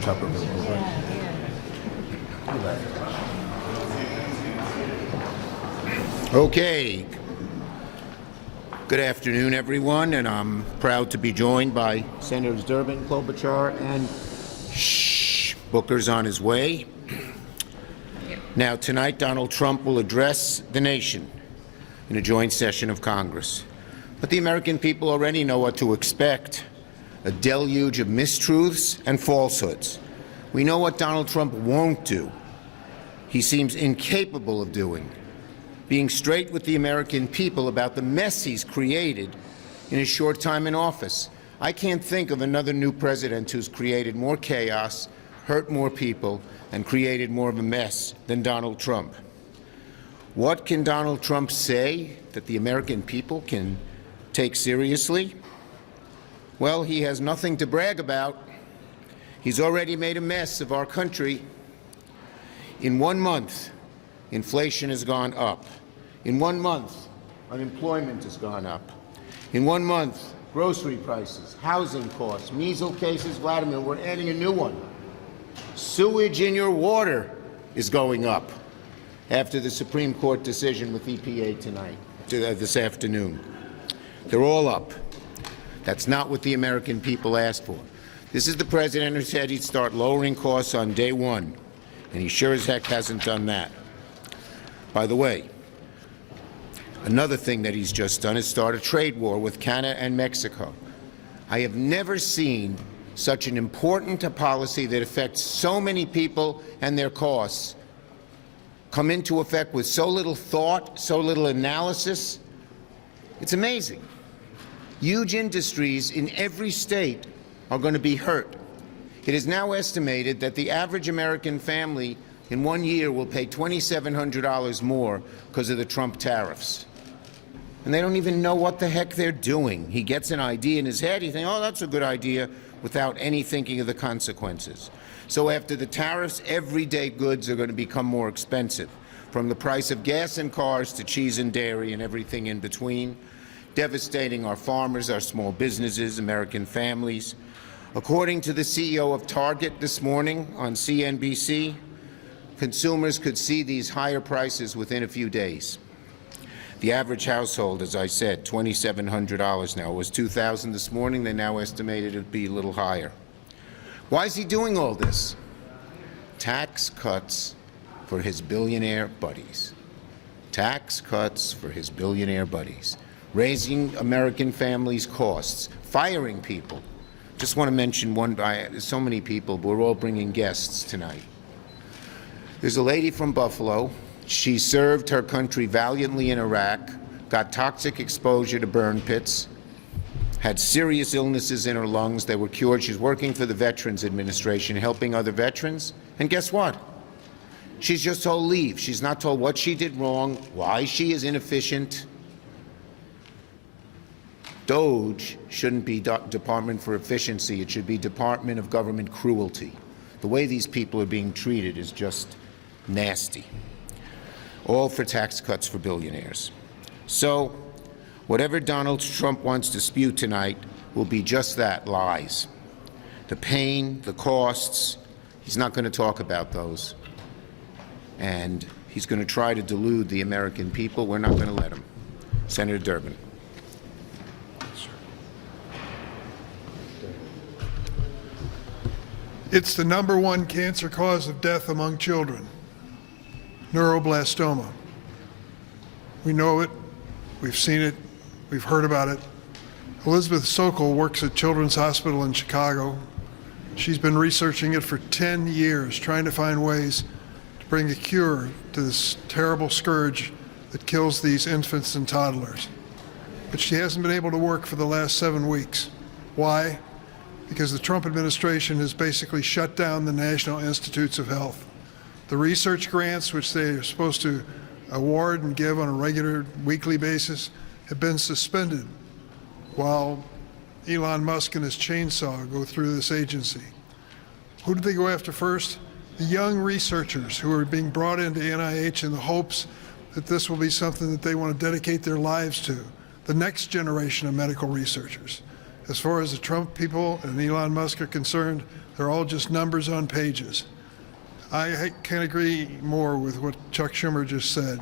Tupperville over. Okay. Good afternoon, everyone, and I'm proud to be joined by Senators Durbin, Klobuchar, and Booker's on his way. Now, tonight, Donald Trump will address the nation in a joint session of Congress. But the American people already know what to expect: a deluge of mistruths and falsehoods. We know what Donald Trump won't do. He seems incapable of doing: being straight with the American people about the mess he's created in his short time in office. I can't think of another new president who's created more chaos, hurt more people, and created more of a mess than Donald Trump. What can Donald Trump say that the American people can take seriously? Well, he has nothing to brag about. He's already made a mess of our country. In 1 month, inflation has gone up. In 1 month, unemployment has gone up. In 1 month, grocery prices, housing costs, measles cases, Vladimir, we're adding a new one. Sewage in your water is going up after the Supreme Court decision with EPA this afternoon. They're all up. That's not what the American people asked for. This is the president who said he'd start lowering costs on day one, and he sure as heck hasn't done that. By the way, another thing that he's just done is start a trade war with Canada and Mexico. I have never seen such an important policy that affects so many people and their costs come into effect with so little thought, so little analysis. It's amazing. Huge industries in every state are going to be hurt. It is now estimated that the average American family in 1 year will pay $2,700 more because of the Trump tariffs. And they don't even know what the heck they're doing. He gets an idea in his head, he thinks, oh, that's a good idea, without any thinking of the consequences. So after the tariffs, everyday goods are going to become more expensive, from the price of gas and cars to cheese and dairy and everything in between, devastating our farmers, our small businesses, American families. According to the CEO of Target this morning on CNBC, consumers could see these higher prices within a few days. The average household, as I said, $2,700 now. It was $2,000 this morning. They now estimated it would be a little higher. Why is he doing all this? Tax cuts for his billionaire buddies. Tax cuts for his billionaire buddies. Raising American families' costs. Firing people. Just want to mention one. There's so many people, but we're all bringing guests tonight. There's a lady from Buffalo. She served her country valiantly in Iraq, got toxic exposure to burn pits, had serious illnesses in her lungs. They were cured. She's working for the Veterans Administration, helping other veterans. And guess what? She's just told leave. She's not told what she did wrong, why she is inefficient. DOGE shouldn't be Department for Efficiency. It should be Department of Government Cruelty. The way these people are being treated is just nasty. All for tax cuts for billionaires. So, whatever Donald Trump wants to spew tonight will be just that, lies. The pain, the costs, he's not going to talk about those. And he's going to try to delude the American people. We're not going to let him. Senator Durbin. It's the #1 cancer cause of death among children, neuroblastoma. We know it, we've seen it, we've heard about it. Elizabeth Sokol works at Children's Hospital in Chicago. She's been researching it for 10 years, trying to find ways to bring a cure to this terrible scourge that kills these infants and toddlers. But she hasn't been able to work for the last 7 weeks. Why? Because the Trump administration has basically shut down the National Institutes of Health. The research grants, which they are supposed to award and give on a regular weekly basis, have been suspended while Elon Musk and his chainsaw go through this agency. Who did they go after first? The young researchers who are being brought into NIH in the hopes that this will be something that they want to dedicate their lives to, the next generation of medical researchers. As far as the Trump people and Elon Musk are concerned, They're all just numbers on pages. I can't agree more with what Chuck Schumer just said.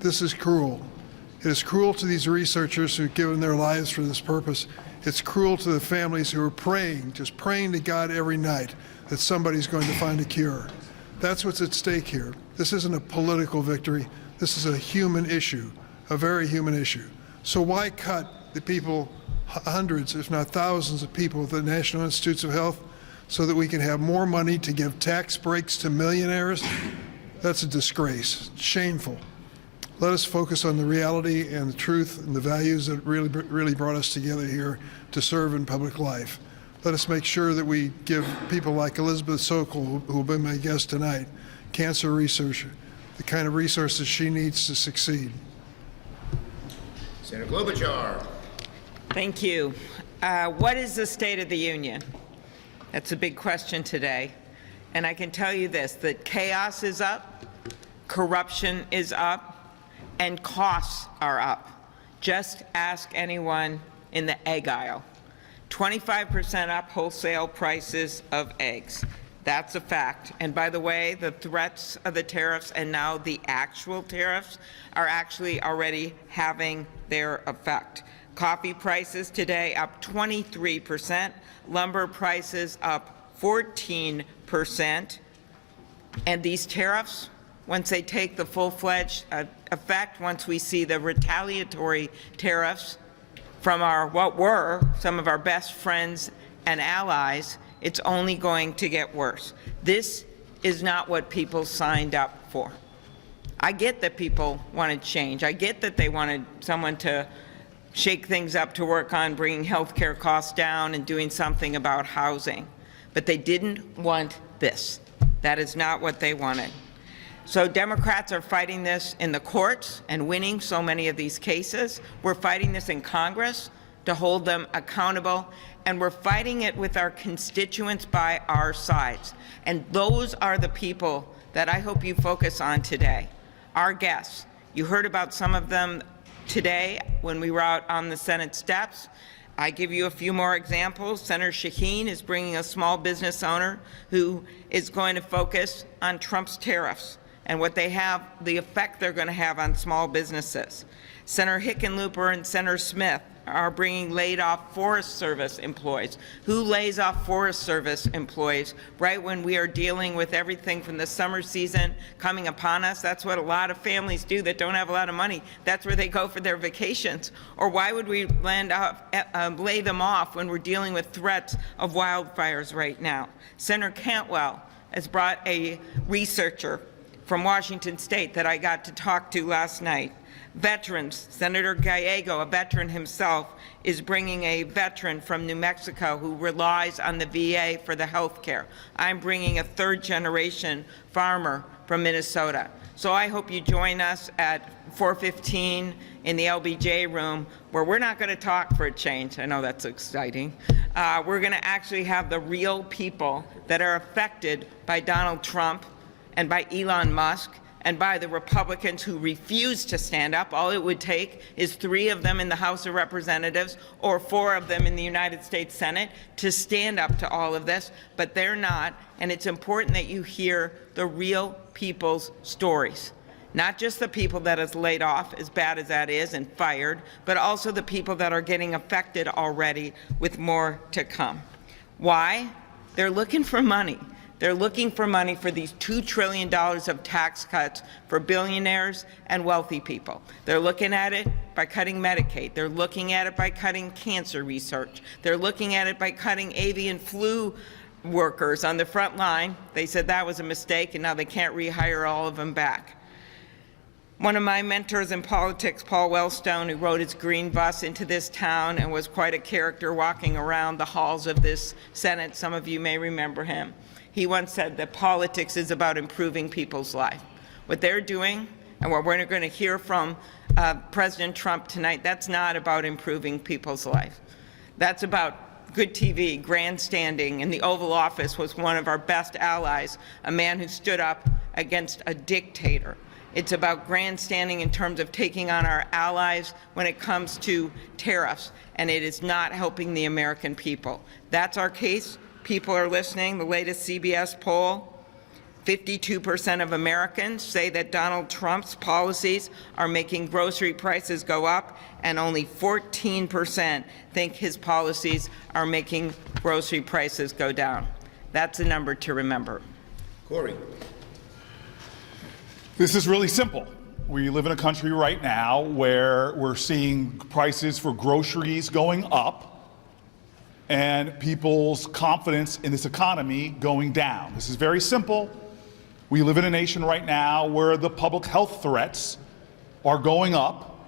This is cruel. It is cruel to these researchers who've given their lives for this purpose. It's cruel to the families who are praying, just praying to God every night that somebody's going to find a cure. That's what's at stake here. This isn't a political victory. This is a human issue, a very human issue. So why cut the people, hundreds, if not thousands of people at the National Institutes of Health so that we can have more money to give tax breaks to millionaires? That's a disgrace. Shameful. Let us focus on the reality and the truth and the values that really brought us together here to serve in public life. Let us make sure that we give people like Elizabeth Sokol, who will be my guest tonight, cancer researcher, the kind of resources she needs to succeed. Senator Klobuchar. Thank you. What is the State of the Union? That's a big question today. And I can tell you this, that chaos is up, corruption is up, and costs are up. Just ask anyone in the egg aisle. 25% up wholesale prices of eggs. That's a fact. And by the way, the threats of the tariffs and now the actual tariffs are actually already having their effect. Coffee prices today up 23%, lumber prices up 14%, and these tariffs, once they take the full-fledged effect, once we see the retaliatory tariffs from what were some of our best friends and allies, it's only going to get worse. This is not what people signed up for. I get that people wanted change. I get that they wanted someone to shake things up to work on bringing health care costs down and doing something about housing. But they didn't want this. That is not what they wanted. So Democrats are fighting this in the courts and winning so many of these cases. We're fighting this in Congress to hold them accountable, and we're fighting it with our constituents by our sides. And those are the people that I hope you focus on today. Our guests. You heard about some of them today when we were out on the Senate steps. I give you a few more examples. Senator Shaheen is bringing a small business owner who is going to focus on Trump's tariffs and what they have, the effect they're going to have on small businesses. Senator Hickenlooper and Senator Smith are bringing laid-off Forest Service employees. Who lays off Forest Service employees right when we are dealing with everything from the summer season coming upon us? That's what a lot of families do that don't have a lot of money. That's where they go for their vacations. Or why would we lay them off when we're dealing with threats of wildfires right now? Senator Cantwell has brought a researcher from Washington State that I got to talk to last night. Veterans, Senator Gallego, a veteran himself, is bringing a veteran from New Mexico who relies on the VA for the health care. I'm bringing a third-generation farmer from Minnesota. So I hope you join us at 4:15 in the LBJ room, where we're not going to talk for a change. I know that's exciting. We're going to actually have the real people that are affected by Donald Trump and by Elon Musk and by the Republicans who refuse to stand up. All it would take is 3 of them in the House of Representatives or 4 of them in the United States Senate to stand up to all of this, but they're not, and it's important that you hear the real people's stories. Not just the people that is laid off, as bad as that is, and fired, but also the people that are getting affected already with more to come. Why? They're looking for money. They're looking for money for these $2 trillion of tax cuts for billionaires and wealthy people. They're looking at it by cutting Medicaid. They're looking at it by cutting cancer research. They're looking at it by cutting avian flu workers on the front line. They said that was a mistake, and now they can't rehire all of them back. One of my mentors in politics, Paul Wellstone, who rode his green bus into this town and was quite a character walking around the halls of this Senate. Some of you may remember him. He once said that politics is about improving people's life. What they're doing, and what we're going to hear from President Trump tonight, that's not about improving people's life. That's about good TV, grandstanding, and the Oval Office was one of our best allies, a man who stood up against a dictator. It's about grandstanding in terms of taking on our allies when it comes to tariffs, and it is not helping the American people. That's our case. people are listening, the latest CBS poll, 52% of Americans say that Donald Trump's policies are making grocery prices go up, and only 14% think his policies are making grocery prices go down. That's a number to remember. Corey. This is really simple. We live in a country right now where we're seeing prices for groceries going up and people's confidence in this economy going down. This is very simple. We live in a nation right now where the public health threats are going up,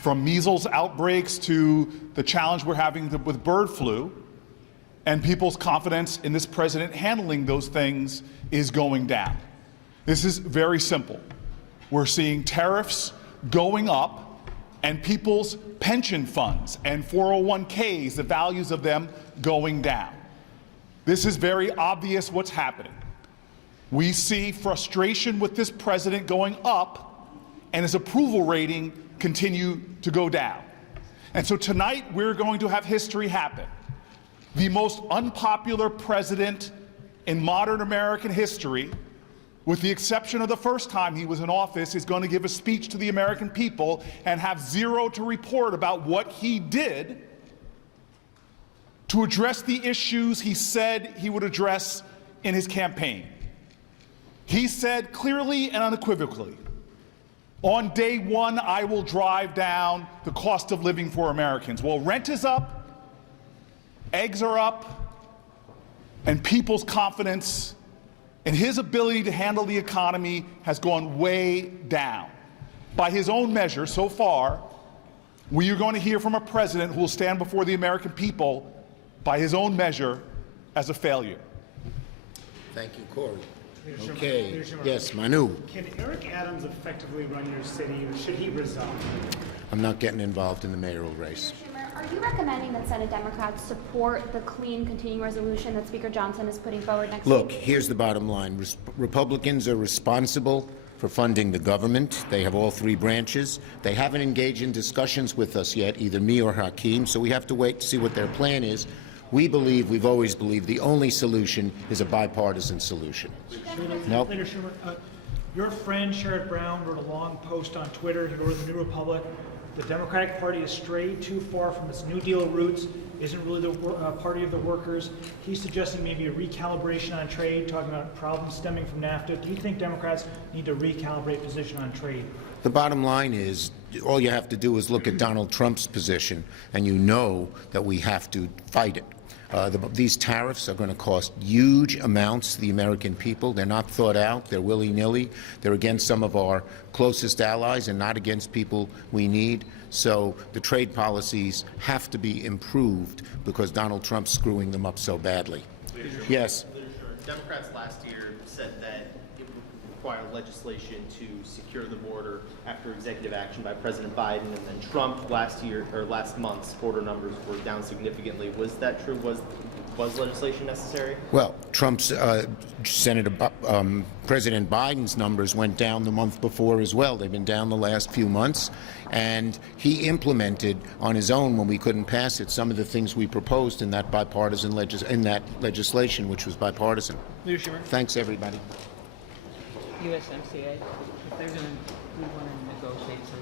from measles outbreaks to the challenge we're having with bird flu, and people's confidence in this president handling those things is going down. This is very simple. We're seeing tariffs going up and people's pension funds and 401ks, the values of them going down. This is very obvious what's happening. We see frustration with this president going up and his approval rating continue to go down. And so tonight we're going to have history happen. The most unpopular president in modern American history, with the exception of the first time he was in office, is going to give a speech to the American people and have zero to report about what he did to address the issues he said he would address in his campaign. He said clearly and unequivocally, on day one, I will drive down the cost of living for Americans. Well, rent is up, eggs are up, and people's confidence in his ability to handle the economy has gone way down. By his own measure, so far, we are going to hear from a president who will stand before the American people, by his own measure, as a failure. Thank you, Corey. Okay. Yes, Manu. Can Eric Adams effectively run your city, or should he resign? I'm not getting involved in the mayoral race. Schumer, are you recommending that Senate Democrats support the clean continuing resolution that Speaker Johnson is putting forward next Look, week? here's the bottom line. Republicans are responsible for funding the government. They have all three branches. They haven't engaged in discussions with us yet, either me or Hakeem, so we have to wait to see what their plan is. We've always believed the only solution is a bipartisan solution. Nope. Leader Schumer, your friend Sherrod Brown wrote a long post on Twitter. He wrote in the New Republic, the Democratic Party has strayed too far from its New Deal roots, isn't really the party of the workers. He's suggesting maybe a recalibration on trade, talking about problems stemming from NAFTA. Do you think Democrats need to recalibrate position on trade? The bottom line is, all you have to do is look at Donald Trump's position, and you know that we have to fight it. These tariffs are going to cost huge amounts to the American people. They're not thought out. They're willy-nilly. They're against some of our closest allies and not against people we need. So the trade policies have to be improved because Donald Trump's screwing them up so badly. Yes. Democrats last year said that it would require legislation to secure the border after executive action by President Biden, and then Trump last month's border numbers were down significantly. Was that true? Was legislation necessary? Well, President Biden's numbers went down the month before as well. They've been down the last few months, and he implemented on his own, when we couldn't pass it, some of the things we proposed in that bipartisan legislation, which was bipartisan. Leader Schumer. Thanks, everybody. USMCA, if they're going to, we want to negotiate some